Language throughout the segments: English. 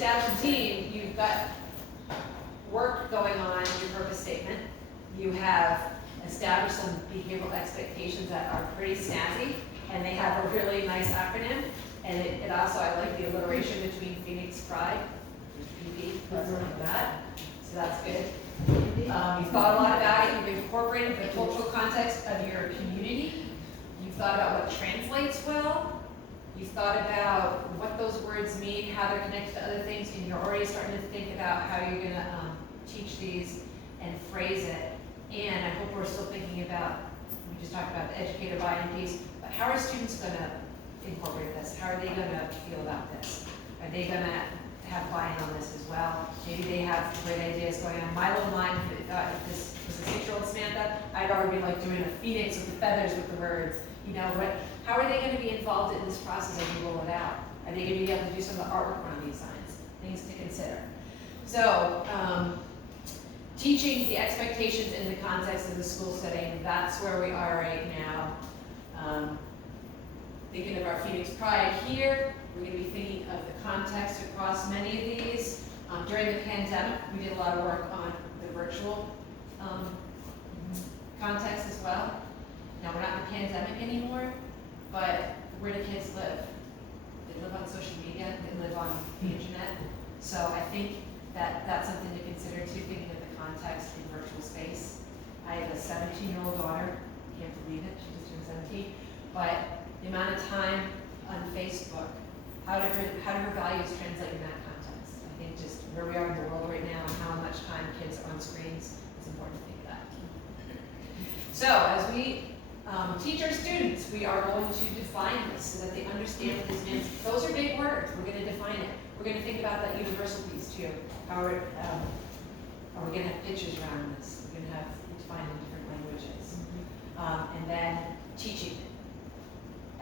establish a team, you've got work going on in your purpose statement. You have established some behavioral expectations that are pretty snazzy, and they have a really nice acronym. And it also, I like the alliteration between Phoenix Pride, PP, that's like that. So that's good. You've thought a lot about it. You've incorporated the cultural context of your community. You've thought about what translates well. You've thought about what those words mean, how they're connected to other things, and you're already starting to think about how you're going to teach these and phrase it. And I hope we're still thinking about, we just talked about the educator buy-in piece, but how are students going to incorporate this? How are they going to feel about this? Are they going to have buy-in on this as well? Maybe they have great ideas going on. My little mind, if this was a 6-year-old Samantha, I'd already be like doing a phoenix with the feathers with the words. You know, how are they going to be involved in this process as you roll it out? Are they going to be able to do some of the artwork around these signs? Things to consider. So, teaching the expectations in the context of the school setting, that's where we are right now. Thinking of our Phoenix Pride here, we're going to be thinking of the context across many of these. During the pandemic, we did a lot of work on the virtual context as well. Now, we're not in the pandemic anymore, but where do kids live? They live on social media, they live on the internet. So I think that that's something to consider too, thinking of the context in virtual space. I have a 17-year-old daughter, can't believe it, she just turned 17, but the amount of time on Facebook, how do her values translate in that context? I think just where we are in the world right now and how much time kids are on screens, it's important to think of that. So as we teach our students, we are going to define this so that they understand what this means. Those are big words, we're going to define it. We're going to think about that universal piece too. How are we going to have pictures around this? We're going to have defined in different languages. And then teaching it.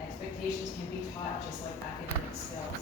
Expectations can be taught just like academic skills.